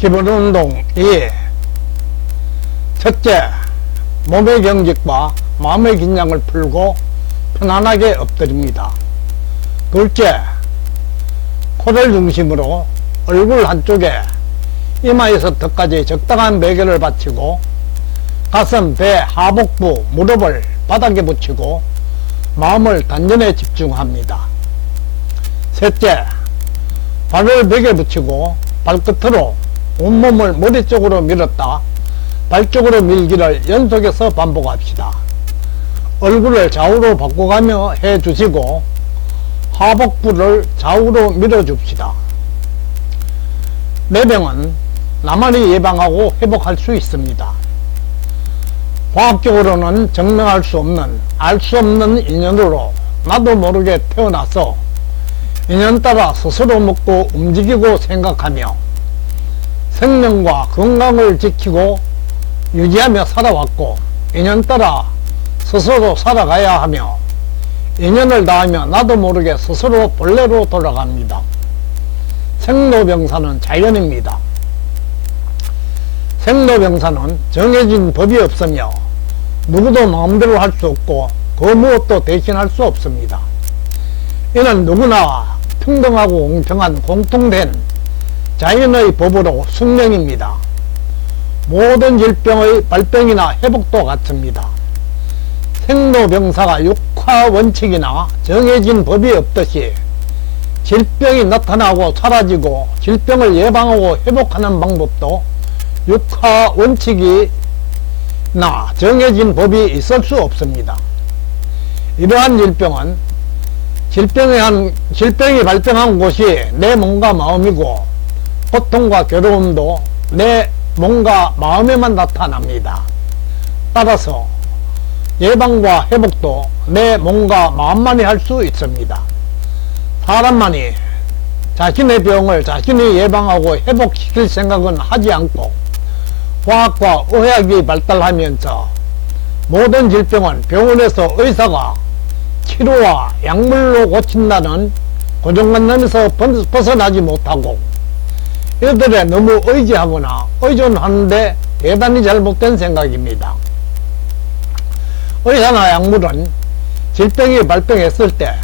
기본운동 2. 첫째, 몸의 경직과 마음의 긴장을 풀고 편안하게 엎드립니다. 둘째, 코를 중심으로 얼굴 한쪽에 이마에서 턱까지 적당한 매개를 받치고 가슴, 배, 하복부, 무릎을 바닥에 붙이고 마음을 단전에 집중합니다. 셋째, 발을 벽에 붙이고 발끝으로 온몸을 머리 쪽으로 밀었다 발 쪽으로 밀기를 연속해서 반복합시다. 얼굴을 좌우로 바꿔가며 해주시고 하복부를 좌우로 밀어줍시다. 뇌병은 나만이 예방하고 회복할 수 있습니다. 과학적으로는 증명할 수 없는, 알 수 없는 인연으로 나도 모르게 태어나서 인연 따라 스스로 먹고 움직이고 생각하며 생명과 건강을 지키고 유지하며 살아왔고, 인연 따라 스스로 살아가야 하며 인연을 다하며 나도 모르게 스스로 본래로 돌아갑니다. 생로병사는 자연입니다. 생로병사는 정해진 법이 없으며 누구도 마음대로 할 수 없고 그 무엇도 대신할 수 없습니다. 이는 누구나 평등하고 공평한 공통된 자연의 법으로 숙명입니다. 모든 질병의 발병이나 회복도 같습니다. 생로병사가 육화원칙이나 정해진 법이 없듯이 질병이 나타나고 사라지고 질병을 예방하고 회복하는 방법도 육화원칙이나 정해진 법이 있을 수 없습니다. 이러한 질병은 질병이 발병한 곳이 내 몸과 마음이고 고통과 괴로움도 내 몸과 마음에만 나타납니다. 따라서 예방과 회복도 내 몸과 마음만이 할 수 있습니다. 사람만이 자신의 병을 자신이 예방하고 회복시킬 생각은 하지 않고 과학과 의학이 발달하면서 모든 질병은 병원에서 의사가 치료와 약물로 고친다는 고정관념에서 벗어나지 못하고 이들에 너무 의지하거나 의존하는데 대단히 잘못된 생각입니다. 의사나 약물은 질병이 발병했을 때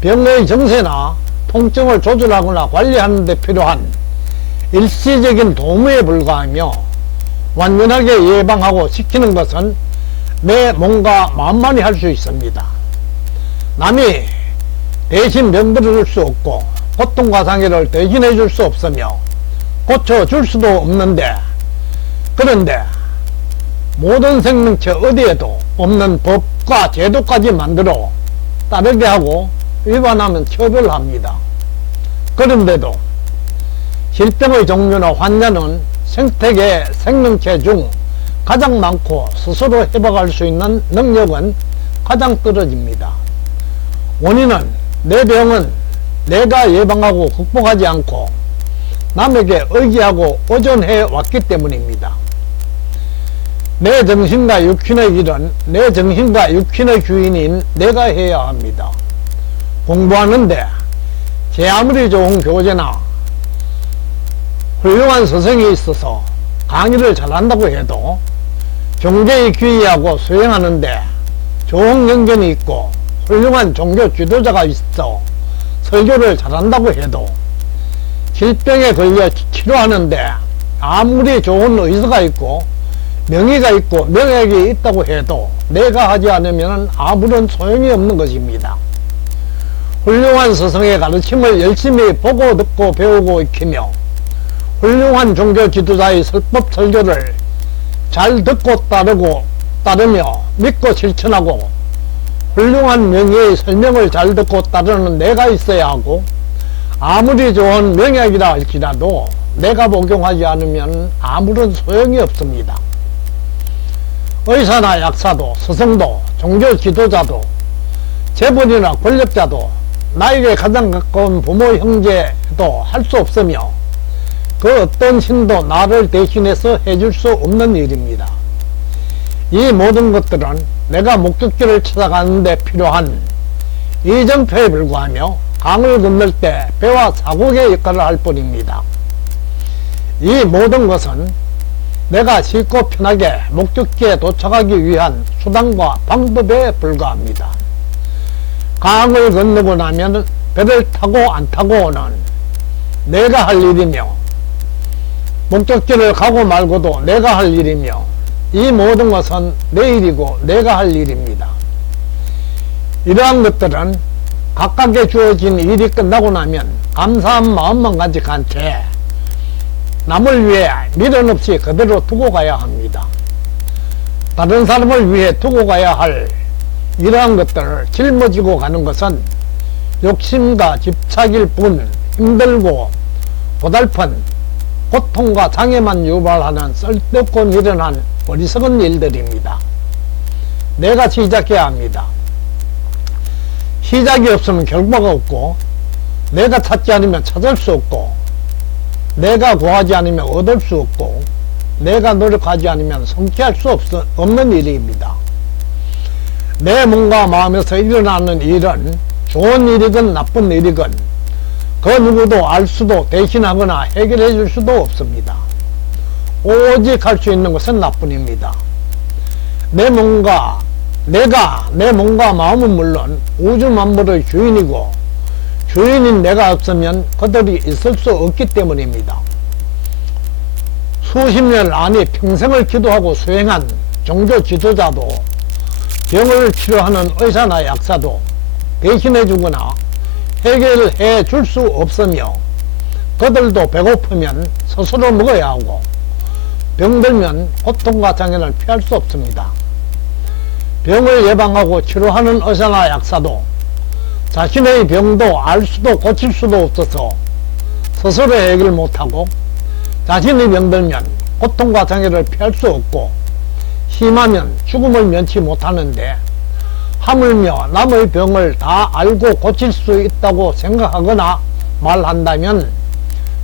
병의 정세나 통증을 조절하거나 관리하는 데 필요한 일시적인 도움에 불과하며 완전하게 예방하고 지키는 것은 내 몸과 마음만이 할 수 있습니다. 남이 대신 병들어줄 수 없고 고통과 상해를 대신해 줄 수 없으며 고쳐줄 수도 없는데, 그런데 모든 생명체 어디에도 없는 법과 제도까지 만들어 따르게 하고 위반하면 처벌합니다. 그런데도 질병의 종류나 환자는 생태계 생명체 중 가장 많고 스스로 회복할 수 있는 능력은 가장 떨어집니다. 원인은 내 병은 내가 예방하고 극복하지 않고 남에게 의지하고 의존해 왔기 때문입니다. 내 정신과 육신의 길은 내 정신과 육신의 주인인 내가 해야 합니다. 공부하는데 제 아무리 좋은 교재나 훌륭한 스승이 있어서 강의를 잘한다고 해도 종교에 귀의하고 수행하는데 좋은 경전이 있고 훌륭한 종교 지도자가 있어 설교를 잘한다고 해도 질병에 걸려 치료하는데 아무리 좋은 의사가 있고 명의가 있고 명예가 있다고 해도 내가 하지 않으면 아무런 소용이 없는 것입니다. 훌륭한 스승의 가르침을 열심히 보고 듣고 배우고 익히며 훌륭한 종교 지도자의 설법 설교를 잘 듣고 따르며 믿고 실천하고 훌륭한 명예의 설명을 잘 듣고 따르는 내가 있어야 하고, 아무리 좋은 명약이라 할지라도 내가 복용하지 않으면 아무런 소용이 없습니다. 의사나 약사도 스승도 종교 지도자도 재벌이나 권력자도 나에게 가장 가까운 부모 형제도 할 수 없으며 그 어떤 신도 나를 대신해서 해줄 수 없는 일입니다. 이 모든 것들은 내가 목적지를 찾아가는 데 필요한 이정표에 불과하며 강을 건널 때 배와 사국의 역할을 할 뿐입니다. 이 모든 것은 내가 쉽고 편하게 목적지에 도착하기 위한 수단과 방법에 불과합니다. 강을 건너고 나면 배를 타고 안 타고는 내가 할 일이며, 목적지를 가고 말고도 내가 할 일이며, 이 모든 것은 내 일이고 내가 할 일입니다. 이러한 것들은 각각에 주어진 일이 끝나고 나면 감사한 마음만 간직한 채 남을 위해 미련 없이 그대로 두고 가야 합니다. 다른 사람을 위해 두고 가야 할 이러한 것들을 짊어지고 가는 것은 욕심과 집착일 뿐 힘들고 고달픈 고통과 장애만 유발하는 쓸데없고 미련한 어리석은 일들입니다. 내가 시작해야 합니다. 시작이 없으면 결과가 없고, 내가 찾지 않으면 찾을 수 없고, 내가 구하지 않으면 얻을 수 없고, 내가 노력하지 않으면 성취할 수 없는 일입니다. 내 몸과 마음에서 일어나는 일은 좋은 일이건 나쁜 일이건 그 누구도 알 수도 대신하거나 해결해 줄 수도 없습니다. 오직 할 수 있는 것은 나뿐입니다. 내 몸과 마음은 물론 우주 만물의 주인이고, 주인인 내가 없으면 그들이 있을 수 없기 때문입니다. 수십 년 아니 평생을 기도하고 수행한 종교 지도자도, 병을 치료하는 의사나 약사도 대신해 주거나 해결해 줄 수 없으며, 그들도 배고프면 스스로 먹어야 하고, 병들면 고통과 장애를 피할 수 없습니다. 병을 예방하고 치료하는 의사나 약사도 자신의 병도 알 수도 고칠 수도 없어서 스스로 해결 못하고, 자신이 병들면 고통과 장애를 피할 수 없고, 심하면 죽음을 면치 못하는데, 하물며 남의 병을 다 알고 고칠 수 있다고 생각하거나 말한다면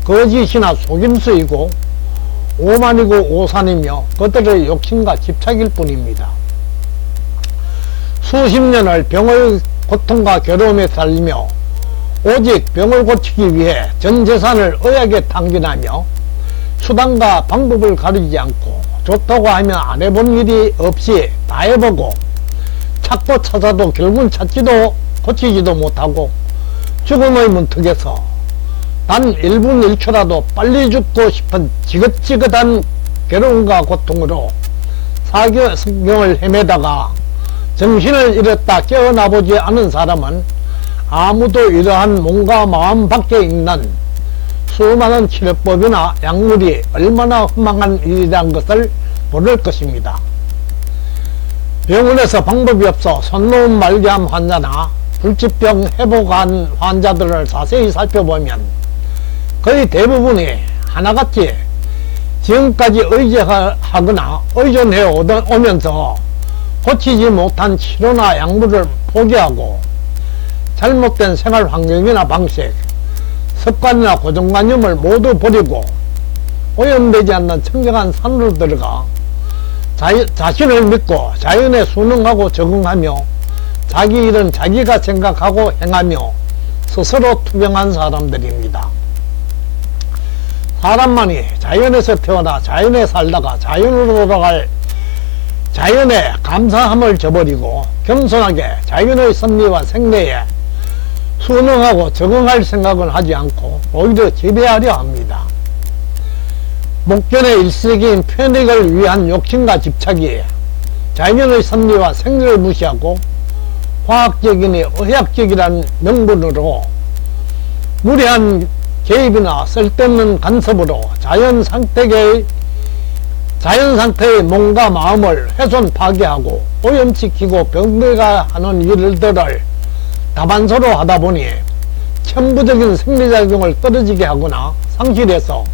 거짓이나 속임수이고 오만이고 오산이며 그들의 욕심과 집착일 뿐입니다. 수십 년을 병의 고통과 괴로움에 살리며 오직 병을 고치기 위해 전 재산을 의학에 탕진하며 수단과 방법을 가리지 않고 좋다고 하면 안 해본 일이 없이 다 해보고, 찾고 찾아도 결국은 찾지도 고치지도 못하고 죽음의 문턱에서 단 1분 1초라도 빨리 죽고 싶은 지긋지긋한 괴로움과 고통으로 사경을 헤매다가 정신을 잃었다 깨어나보지 않은 사람은 아무도 이러한 몸과 마음 밖에 있는 수많은 치료법이나 약물이 얼마나 험한 일이란 것을 모를 것입니다. 병원에서 방법이 없어 손 놓은 말기암 환자나 불치병 회복한 환자들을 자세히 살펴보면 거의 대부분이 하나같이 지금까지 의지하거나 의존해 오면서 고치지 못한 치료나 약물을 포기하고 잘못된 생활 환경이나 방식, 습관이나 고정관념을 모두 버리고 오염되지 않는 청정한 산으로 들어가 자신을 믿고 자연에 순응하고 적응하며 자기 일은 자기가 생각하고 행하며 스스로 투병한 사람들입니다. 사람만이 자연에서 태어나 자연에 살다가 자연으로 돌아갈 자연의 감사함을 저버리고 겸손하게 자연의 섭리와 생리에 순응하고 적응할 생각은 하지 않고 오히려 지배하려 합니다. 목견의 일시적인 편익을 위한 욕심과 집착이 자연의 섭리와 생리를 무시하고 과학적이니 의학적이라는 명분으로 무리한 개입이나 쓸데없는 간섭으로 자연 상태의 몸과 마음을 훼손 파괴하고 오염시키고 병들게 하는 일들을 다반사로 하다 보니 천부적인 생리작용을 떨어지게 하거나 상실해서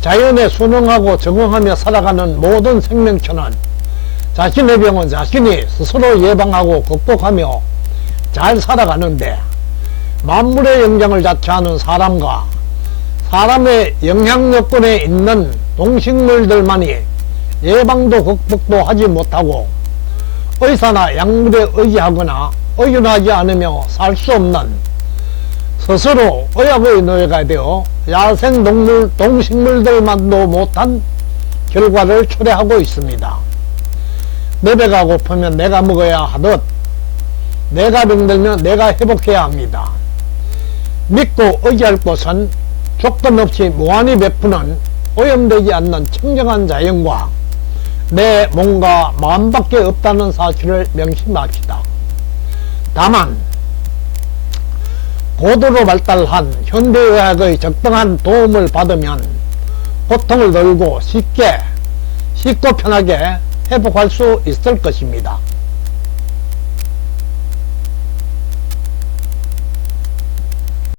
자연에 순응하고 적응하며 살아가는 모든 생명체는 자신의 병은 자신이 스스로 예방하고 극복하며 잘 살아가는데, 만물의 영향을 자처하는 사람과 사람의 영향력권에 있는 동식물들만이 예방도 극복도 하지 못하고 의사나 약물에 의지하거나 의존하지 않으며 살 수 없는 스스로 의학의 노예가 되어 야생동물, 동식물들만도 못한 결과를 초래하고 있습니다. 내 배가 고프면 내가 먹어야 하듯 내가 병들면 내가 회복해야 합니다. 믿고 의지할 것은 조건 없이 무한히 베푸는 오염되지 않는 청정한 자연과 내 몸과 마음밖에 없다는 사실을 명심합시다. 다만 고도로 발달한 현대의학의 적당한 도움을 받으면 고통을 덜고 쉽고 편하게 회복할 수 있을 것입니다.